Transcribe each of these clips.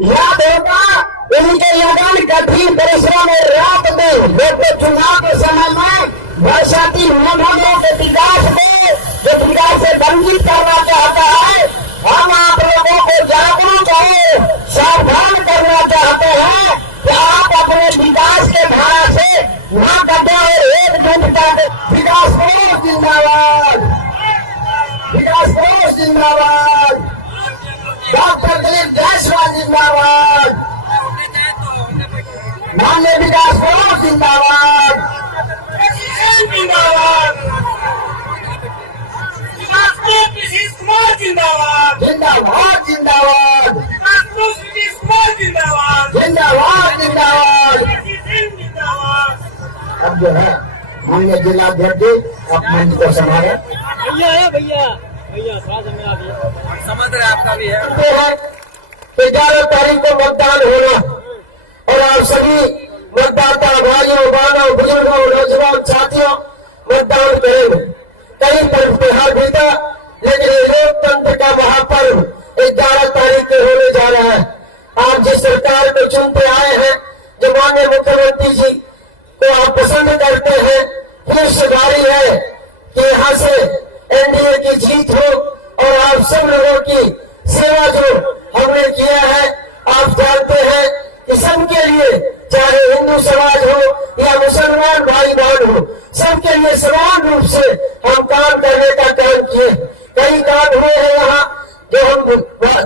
याद होगा उनके लगन कठिन परिश्रम और रात में लोग चुनाव के समय में बरसाती मनोलों के विकास में जो विकास से वंचित करना चाहता है, हम आप लोगों को जागरूक और सावधान करना चाहते हैं कि आप अपने विकास के धारा से न कटे और एकजुटता के विकास को जिंदाबाद, विकास को जिंदाबाद, डॉक्टर दिलीप जायसवाल जिंदाबाद, माननीय विकास को जिंदाबाद, जिंदाबाद, जिंदाबाद, जिंदाबाद, जिंदाबाद, जिंदाबाद, जिंदाबाद। अब जो है माननीय जिलाध्यक्ष आप मंच को संभाले। भैया है भैया भैया समझ रहे आपका भी है। 11 तारीख को मतदान होना और आप सभी मतदाता भाइयों बहनों बुजुर्गों नौजवान साथियों मतदान करेंगे। कई पर्व त्योहार बीता, लेकिन ये लोकतंत्र का महापर्व 11 तारीख को होने जा रहा है। आप जिस सरकार को चुनते आए हैं, जो माननीय मुख्यमंत्री जी को आप पसंद करते हैं, खुशगारी है कि यहाँ से एनडीए की जीत हो और आप सब लोगों की सेवा जो हमने किया है, आप जानते हैं कि सबके लिए, चाहे हिंदू समाज हो या मुसलमान भाई बहन हो, सबके लिए समान रूप से हम काम करने का काम किए। कई काम हुए हैं यहाँ जो हम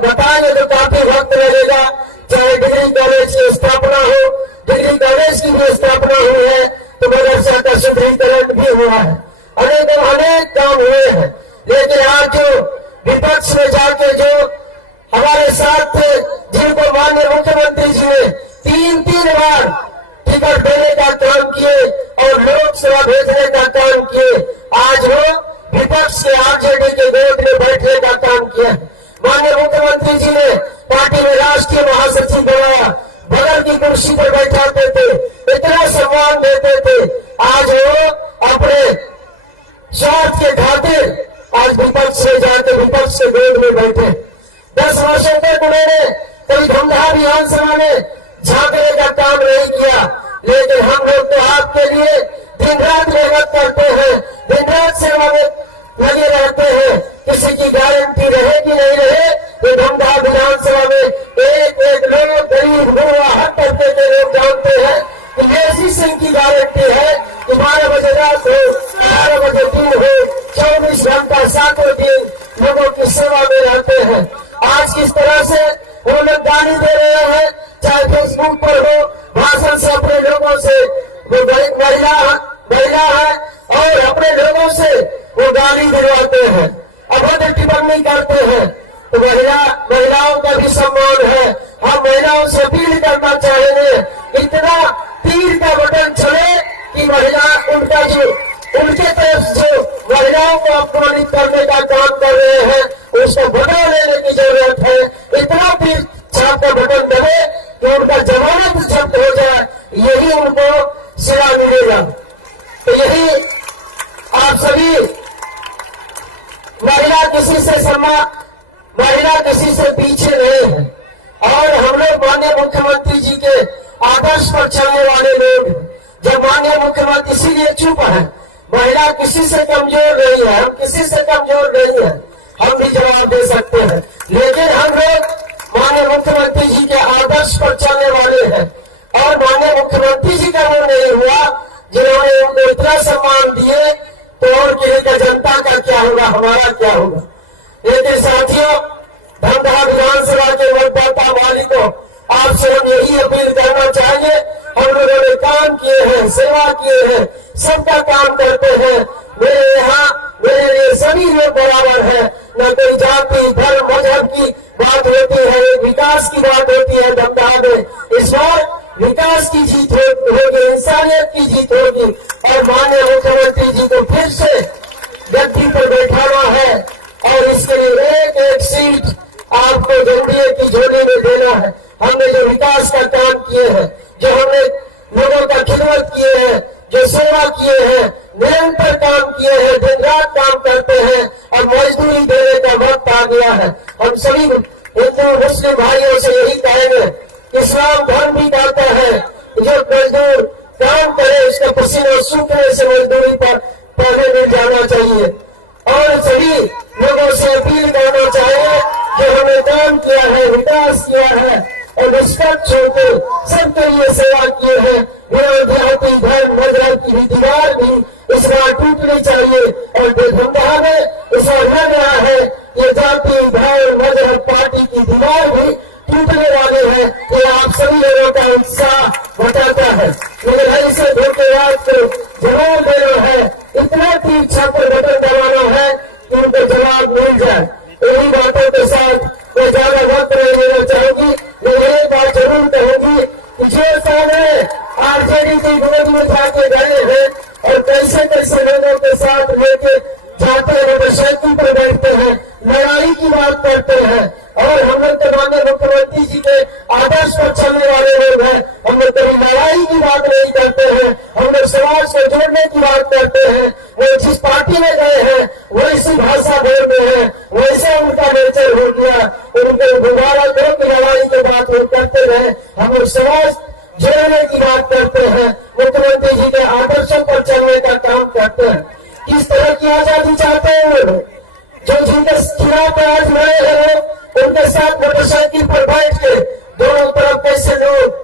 बताएंगे तो काफी वक्त लगेगा। चाहे डिग्री कॉलेज की स्थापना हो, डिग्री कॉलेज की भी स्थापना हुई है, तो मदरसा का सुदृढ़ीकरण भी हुआ है, अनेक काम हुए हैं। लेकिन आज जो विपक्ष में जाके जो हमारे साथ थे, जिनको माननीय मुख्यमंत्री जी ने 3 बार टिकट देने का काम किए और लोकसभा भेजने का काम किए, आज वो विपक्ष के आरजेडी के गोद में बैठने का काम किया। माननीय मुख्यमंत्री जी ने पार्टी में राष्ट्रीय महासचिव बनाया, बगल की कुर्सी पर बैठाते थे, इतना सम्मान देते थे। आज वो अपने स्वार्थ के खातिर आज विपक्ष में जाकर विपक्ष के गोद में बैठे। 10 वर्षों तक उन्होंने कभी धमधा विधानसभा में झांकने का काम नहीं किया, लेकिन हम लोग तो आपके लिए दिन रात मेहनत करते हैं, दिन रात सेवा में लगे रहते हैं। किसी की गारंटी रहे कि नहीं रहे, तो धमधा विधानसभा में एक लोग गरीब गुरुआ हर तबके के लोग जानते हैं कि केसी सिंह की गारंटी है कि 12 बजे रात हो, 12 बजे दिन हो, 24 घंटा 7 दिन लोगों की सेवा में रहते हैं। आज किस तरह से वो लोग गाली दे रहे हैं, चाहे फेसबुक पर हो, भाषण से अपने लोगों से वो महिला है और अपने लोगों से वो गाली दिलवाते हैं, अभद्र टिप्पणी करते हैं। तो महिलाओं का भी सम्मान है। हम महिलाओं से अपील करना चाहेंगे, इतना तीर का बटन चले कि महिला उनका जो उनके तरफ जो महिलाओं को अपमानित करने का काम कर रहे हैं, उसको बदला लेने की जरूरत है। इतना तीर छाप का बटन दबे कि उनका जमानत जब्त हो जाए, यही उनको सिला मिलेगा। तो यही आप सभी महिला किसी से पीछे नहीं है और हम लोग माननीय मुख्यमंत्री जी के आदर्श पर चलने वाले लोग। जब माननीय मुख्यमंत्री इसीलिए चुप है, महिला किसी से कमजोर नहीं है, हम किसी से कमजोर नहीं है, हम भी जवाब दे सकते हैं। लेकिन हम लोग माननीय मुख्यमंत्री जी के आदर्श पर चलने वाले हैं और माननीय मुख्यमंत्री जी का वो नहीं हुआ जिन्होंने उनको इतना सम्मान दिए, तो और की जनता का क्या होगा, हमारा क्या होगा। लेकिन साथियों, धमधा विधानसभा के मतदाता मालिकों, आपसे हम यही अपील करना चाहेंगे, हम लोगों ने काम किए हैं, सेवा किए हैं, सबका काम करते हैं। मेरे लिए सभी लोग बराबर है, न कोई जाति धर्म मजहब की बात होती है, विकास की बात होती है। धमधा में इस बार विकास की जीत होगी, इंसानियत की जीत होगी और माननीय मुख्यमंत्री जी को फिर से गद्दी पर बैठाना है और इसके लिए एक सीट आपको एनडीए की झोली में देना है। हमने जो विकास का काम किए हैं, जो हमने लोगों का खिदमत किए हैं, जो सेवा किए हैं, निरंतर काम किए हैं, दिन रात काम करते हैं और मजदूरी देने का वक्त आ गया है। हम सभी हिंदू मुस्लिम भाइयों से यही कहेंगे आता है, जो मजदूर काम करे उसका पसीना सूखने से मजदूरी पर पौधे मिल जाना चाहिए। और सभी लोगों से अपील करना चाहिए कि हमने काम किया है, विकास किया है और निष्पक्ष होकर सबके लिए सेवा किए हैं। बिना जाति धर्म मजहब की दीवार भी इस बार टूटनी चाहिए। और धमदाहा में इस बार लग रहा है ये जाति धर्म मजहब पार्टी की दीवार भी टूटने वाले हैं। ये आप सभी लोगों का उत्साह बताता है। मेरे भाई से धोखेबाज को जवाब देना है, इतना तीर छापर बटन दबाना है कि उनको जवाब मिल जाए। इन्हीं बातों के साथ मैं ज्यादा वक्त नहीं देना चाहूंगी। मैं ये बात जरूर कहूंगी कि जो सारे आरजेडी की गोद में जाके गए हैं और कैसे कैसे लोगों के साथ लेके जाते हैं, मोटरसाइकिल पर बैठते हैं, लड़ाई की बात करते हैं और हम लोग तो माननीय मुख्यमंत्री जी के आदर्श पर चलने वाले लोग हैं। हम लोग कभी लड़ाई की बात नहीं करते हैं, हम लोग समाज को जोड़ने की बात करते हैं। वो जिस पार्टी में गए हैं वैसी भाषा बोलते हैं, वैसे उनका नेचर हो गया। उनको दोबारा दो की लड़ाई की बात वो करते रहे। हम लोग समाज जोड़ने की बात करते हैं, मुख्यमंत्री जी के आदर्शों पर चलने का काम करते हैं। किस तरह की आजादी चाहते हैं वो लोग? जो जिनके खिलाफ आज लड़े हैं उनके साथ मोटरसाइकिल पर बैठ के दोनों तरफ कैसे लोग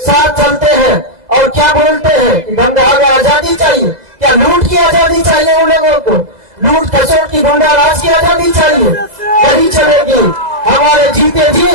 साथ चलते हैं और क्या बोलते हैं कि धमदाहा में आजादी चाहिए। क्या लूट की आजादी चाहिए उन लोगों को? लूट खसोट की गुंडा राज की आजादी चाहिए? नहीं चलेगी। हमारे जीते जी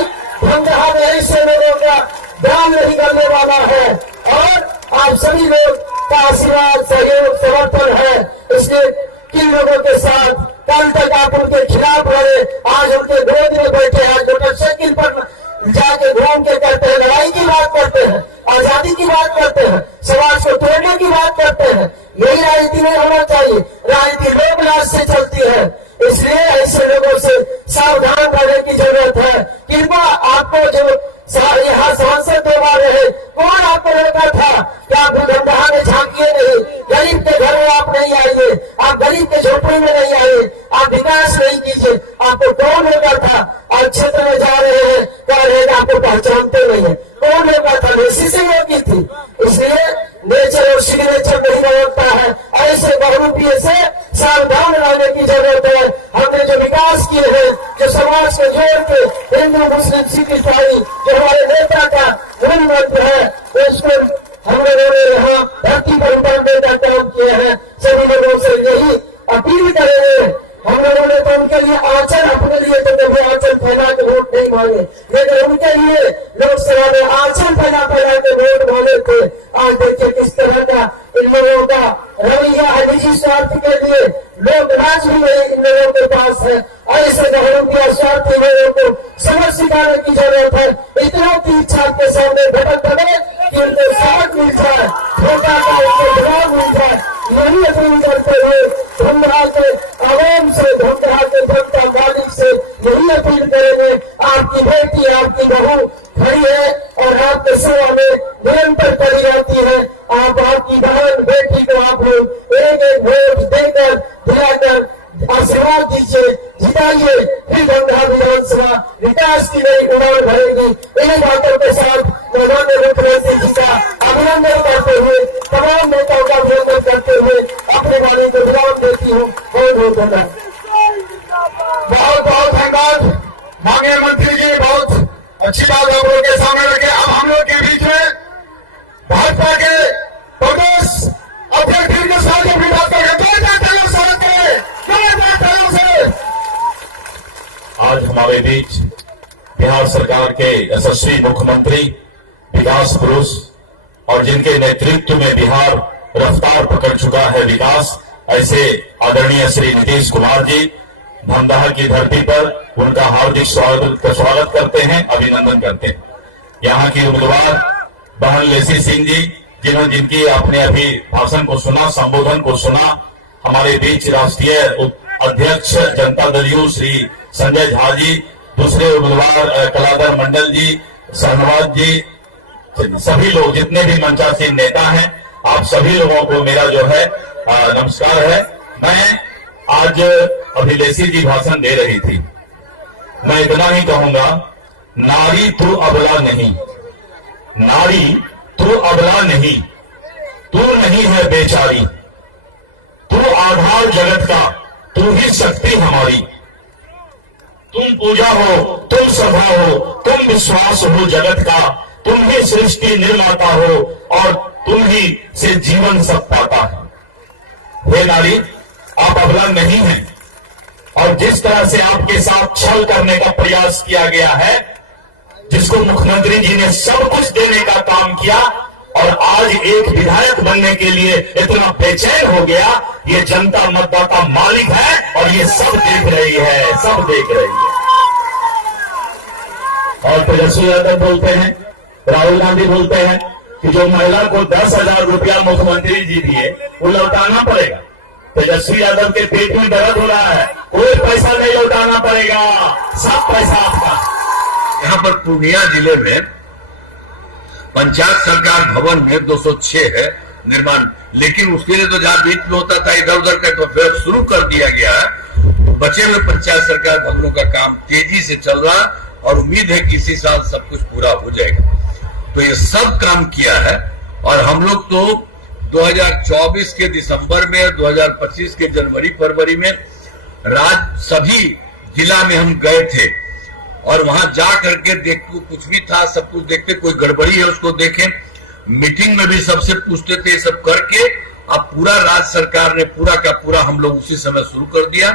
धमदाहा में ऐसे लोगों का ध्यान नहीं करने वाला है और आप सभी लोग का आशीर्वाद सहयोग समर्थन है। इसलिए किन लोगों के साथ कल तक आप उनके खिलाफ लड़े, आज उनके गोद में बैठे, आज मोटरसाइकिल पर जाके घूम के करते हैं, लड़ाई की बात करते हैं, आजादी की बात करते हैं, समाज को तोड़ने की बात करते हैं। यही राजनीति नहीं होना चाहिए। राजनीति लोकलाज से चलती है, इसलिए ऐसे लोगों से सावधान रहने की जरूरत है। कृपया आपको जो यहाँ सांसद दो बार रहे, कौन आपको लड़का था कि आप धमदाहा में झांकिए नहीं? गरीब के घर में आप नहीं आइए, आप गरीब के झोपड़ी में नहीं आइए, आप विकास नहीं कीजिए। आपको कौन लड़का था? आज क्षेत्र में जा रहे हैं, कह रहे हैं आपको पहचानते नहीं है। कौन लड़का था? लेसी से की थी। इसलिए नेचर और सिग्नेचर नहीं बदलता है। ऐसे बहुरूपीय से सावधान रहने की जरूरत है। हमने जो विकास किए हैं, जो समाज को जोड़ के हिंदू मुस्लिम सिख ईसाई जो हमारे नेता का मूल मंत्र है, उसको हम लोगों ने यहाँ धरती पर उतारने का काम किया है। सभी लोगों से यही अपील करेंगे। हम लोगों ने तो उनके लिए आंचल, अपने लिए तो कभी आंचल फैला के वोट नहीं मांगे, लेकिन उनके लिए लोकसभा में आंचल फैला के वोट मांगे थे। आज देखिए किस तरह का इन लोगों का रवैया है। निजी स्वार्थ के लिए लोग राज भी इन लोगों के पास है। ऐसे बहुरूपिया स्वार्थी लोगों को समझ सिखाने की जरूरत है। इतना तीर छाप के सामने बटन दबे कि उनको सबक मिल जाए, धोखा का उनको जवाब मिल जाए। यही अपील करते हुए धमदाहा के आवाम से, धमदाहा के जनता मालिक से यही अपील करेंगे। आपकी बेटी, आपकी बहू खड़ी है और आपके सेवा में निरंतर करी जाती है। आप आपकी बहन बेटी को आप लोग एक एक वोट देकर दिलाकर आशीर्वाद दीजिए, जिताइए, फिर धमदाहा विधानसभा विकास की नई उड़ान भरेगी। इन्हीं बातों के साथ माननीय मुख्यमंत्री जी का अभिनंदन करते हुए, तमाम नेताओं का अभिनंदन करते हुए अपने वाणी को विराम देती हूँ। बहुत बहुत धन्यवाद। बहुत बहुत धन्यवाद माननीय मंत्री जी, बहुत अच्छी बात आप लोग के सामने रखे। अब हम लोग के बीच में भाजपा के प्रदेश अध्यक्ष के साथ अपनी बात करें। स्वागत करें से। आज हमारे बीच बिहार सरकार के यशस्वी मुख्यमंत्री, विकास पुरुष और जिनके नेतृत्व में बिहार रफ्तार पकड़ चुका है विकास, ऐसे आदरणीय श्री नीतीश कुमार जी धमदाहा की धरती पर उनका हार्दिक स्वागत करते हैं, अभिनंदन करते हैं। यहाँ की उम्मीदवार बहन लेसी सिंह जी, जिनकी आपने अभी भाषण को सुना, संबोधन को सुना, हमारे बीच राष्ट्रीय अध्यक्ष जनता दल यू श्री संजय झा जी, दूसरे उम्मीदवार कलाधर मंडल जी, शहनवाज जी, सभी लोग जितने भी मंचासीन नेता हैं, आप सभी लोगों को मेरा जो है नमस्कार है। मैं आज अभी लेसी जी भाषण दे रही थी, मैं इतना ही कहूंगा, नारी तू अबला नहीं, नारी तू अबला नहीं, तू नहीं है बेचारी, तू आधार जगत का, तू ही शक्ति हमारी। तुम पूजा हो, तुम सभा हो, तुम विश्वास हो जगत का, तुम ही सृष्टि निर्माता हो और तुम ही से जीवन सब पाता है। हे नारी, आप अबला नहीं हैं और जिस तरह से आपके साथ छल करने का प्रयास किया गया है, जिसको मुख्यमंत्री जी ने सब कुछ देने का काम किया और आज एक विधायक बनने के लिए इतना बेचैन हो गया, ये जनता मतदाता मालिक है और ये सब देख रही है, सब देख रही है। और तेजस्वी यादव बोलते हैं, राहुल गांधी बोलते हैं कि जो महिला को 10,000 रुपया मुख्यमंत्री जी दिए वो लौटाना पड़ेगा। तेजस्वी यादव के पेट में दर्द हो रहा है, कोई पैसा नहीं लौटाना पड़ेगा, सब पैसा आपका। यहाँ पर पूर्णिया जिले में पंचायत सरकार भवन में 206 है निर्माण, लेकिन उसके लिए तो जहां बीच में होता था इधर उधर का तो फिर शुरू कर दिया गया है। बचे हुए पंचायत सरकार भवनों का काम तेजी से चल रहा और उम्मीद है कि इसी साल सब कुछ पूरा हो जाएगा। तो ये सब काम किया है और हम लोग तो 2024 के दिसंबर में, 2025 के जनवरी फरवरी में सभी जिला में हम गए थे और वहां जा करके देखते कुछ भी था, सब कुछ देखते, कोई गड़बड़ी है उसको देखें, मीटिंग में भी सबसे पूछते थे, सब करके अब पूरा राज्य सरकार ने पूरा का पूरा हम लोग उसी समय शुरू कर दिया।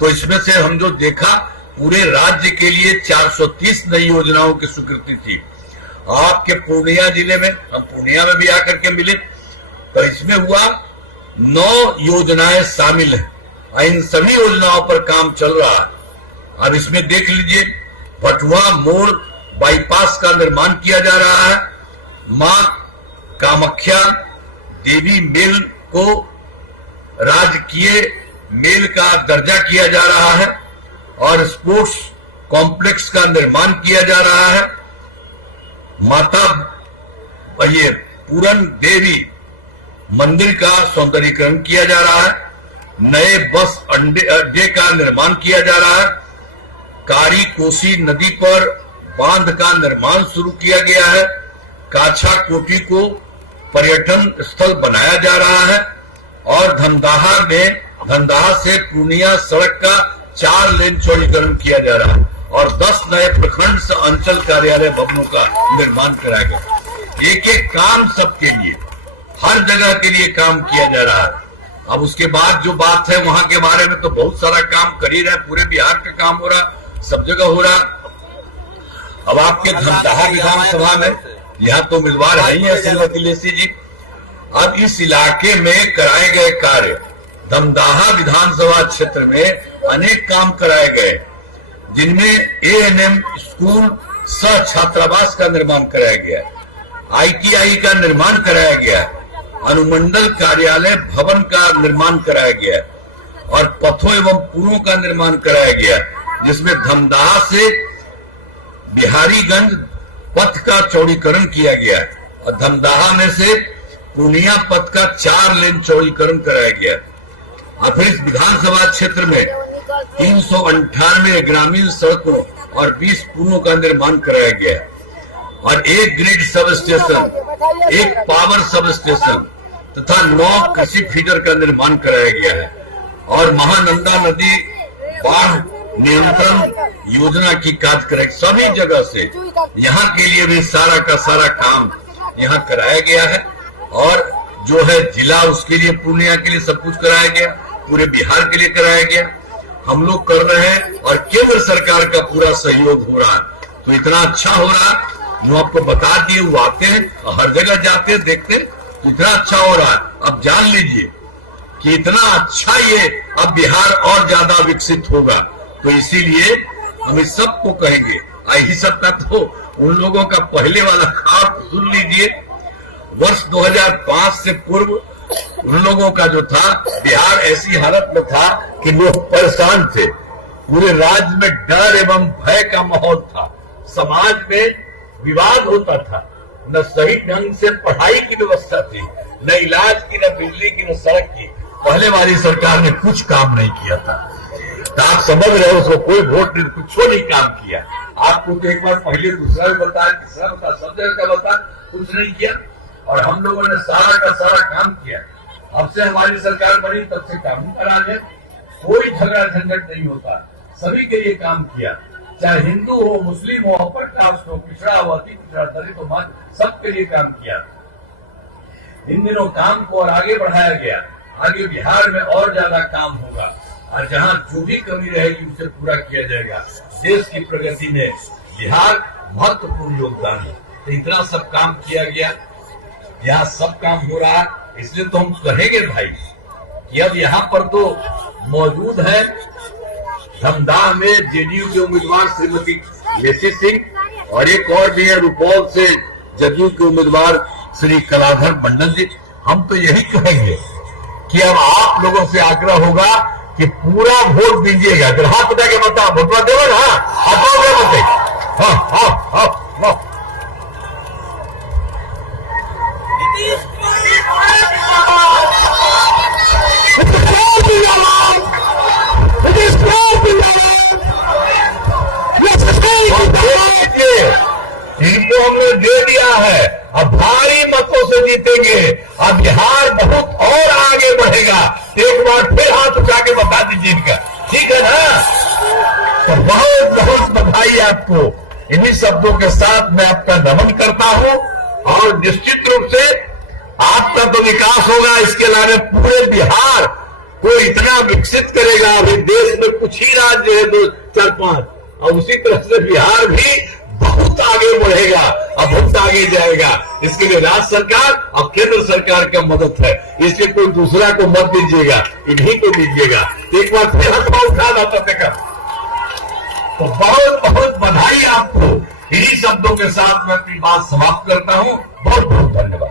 तो इसमें से हम जो देखा, पूरे राज्य के लिए 430 नई योजनाओं की स्वीकृति थी। आपके पूर्णिया जिले में, हम पूर्णिया में भी आकर के मिले, तो इसमें हुआ 9 योजनाएं शामिल है। इन सभी योजनाओं पर काम चल रहा है। अब इसमें देख लीजिए, भटुआ मोड़ बाईपास का निर्माण किया जा रहा है, मां कामाख्या देवी मेल को राजकीय मेल का दर्जा किया जा रहा है और स्पोर्ट्स कॉम्प्लेक्स का निर्माण किया जा रहा है। माता ये पूरन देवी मंदिर का सौंदर्यीकरण किया जा रहा है, नए बस अड्डे का निर्माण किया जा रहा है, कारी कोसी नदी पर बांध का निर्माण शुरू किया गया है, काछा कोटी को पर्यटन स्थल बनाया जा रहा है और धमदाहा से पूर्णिया सड़क का 4 लेन चौड़ीकरण किया जा रहा है और 10 नए प्रखंड से अंचल कार्यालय भवनों का निर्माण कराया गया। एक एक काम सबके लिए, हर जगह के लिए काम किया जा रहा है। अब उसके बाद जो बात है वहां के बारे में तो बहुत सारा काम कर ही रहे, पूरे बिहार का काम हो रहा, सब जगह हो रहा। अब आपके धमदाहा विधानसभा में यहाँ तो उम्मीदवार है ही है श्रीमती लेसी जी। अब इस इलाके में कराए गए कार्य, धमदाहा विधानसभा क्षेत्र में अनेक काम कराए गए, जिनमें ANM स्कूल सह छात्रावास का निर्माण कराया गया, ITI का निर्माण कराया गया, अनुमंडल कार्यालय भवन का निर्माण कराया गया और पथों एवं पुलों का निर्माण कराया गया, जिसमें धमदाहा से बिहारीगंज पथ का चौड़ीकरण किया गया और धमदाहा में से पूर्णिया पथ का 4 लेन चौड़ीकरण कराया गया। और फिर इस विधानसभा क्षेत्र में 398 ग्रामीण सड़कों और 20 पुलों का निर्माण कराया गया और 1 grid sub station, 1 power sub station तथा 9 कृषि फीडर का निर्माण कराया गया है और महानंदा नदी बाढ़ नियंत्रण योजना की कार्यक्रम सभी जगह से यहाँ के लिए भी सारा का सारा काम यहाँ कराया गया है और जो है जिला उसके लिए पूर्णिया के लिए सब कुछ कराया गया, पूरे बिहार के लिए कराया गया। हम लोग कर रहे हैं और केंद्र सरकार का पूरा सहयोग हो रहा है, तो इतना अच्छा हो रहा है। जो आपको बता दिए, वो आते हैं हर जगह जाते हैं, देखते हैं, इतना अच्छा हो रहा है। अब जान लीजिए कि इतना अच्छा ये अब बिहार और ज्यादा विकसित होगा, तो इसीलिए हम इस सबको कहेंगे। यही सब का तो उन लोगों का पहले वाला खाप सुन लीजिए, वर्ष 2005 से पूर्व उन लोगों का जो था, बिहार ऐसी हालत में था कि लोग परेशान थे, पूरे राज्य में डर एवं भय का माहौल था, समाज में विवाद होता था, न सही ढंग से पढ़ाई की व्यवस्था थी, न इलाज की, न बिजली की, न सड़क की। पहले वाली सरकार ने कुछ काम नहीं किया था। तो आप समझ रहे हो उसको कोई वोट नहीं, कुछ नहीं काम किया। आपको तो एक बार पहले दूसरा भी बताया, तीसरा बता, सब जगह का बता, कुछ नहीं किया। और हम लोगों ने सारा का सारा काम किया। अब से हमारी सरकार बनी तब से कानून करा है, कोई झगड़ा झंझट नहीं होता, सभी के लिए काम किया, चाहे हिंदू हो, मुस्लिम हो, अपर कास्ट हो, पिछड़ा हो, अति पिछड़ा, दलित हो, मान, सबके लिए काम किया। इन दिनों काम को और आगे बढ़ाया गया। आगे बिहार में और ज्यादा काम होगा और जहां जो भी कमी रहेगी उसे पूरा किया जाएगा। देश की प्रगति में बिहार महत्वपूर्ण योगदान है। तो इतना सब काम किया गया, यहाँ सब काम हो रहा है। इसलिए तो हम कहेंगे भाई कि अब यहाँ पर तो मौजूद है धमदाह में जेडीयू के उम्मीदवार श्रीमती लेसी सिंह और एक और भी है रुपौल से जदयू के उम्मीदवार श्री कलाधर मंडल जी। हम तो यही कहेंगे कि अब आप लोगों से आग्रह होगा कि पूरा वोट दीजिएगा। अगर हाथ उठा के बता वोटवा देगा ना, आप बते। हाँ। इनको हमने दे दिया है, अब भारी मतों से जीतेंगे। अब बिहार बहुत और आगे बढ़ेगा। एक बार फिर हाथ उठा के बता दीजिए इनका, ठीक है ना? तो बहुत बहुत बधाई आपको। इन्हीं शब्दों के साथ मैं आपका नमन करता हूं और निश्चित रूप से आपका तो विकास होगा, इसके अलावा पूरे बिहार को इतना विकसित करेगा। अभी देश में कुछ ही राज्य है, 2, 4, 5, और उसी तरह से बिहार भी बहुत आगे बढ़ेगा और बहुत आगे जाएगा। इसके लिए राज्य सरकार और केंद्र सरकार का मदद है। इसलिए कोई दूसरा को मत दीजिएगा, इन्हीं को दीजिएगा। एक बार फिर हथवा उठा लाता देखा। तो बहुत बहुत बधाई आपको। इन्हीं शब्दों के साथ मैं अपनी बात समाप्त करता हूं। बहुत बहुत धन्यवाद।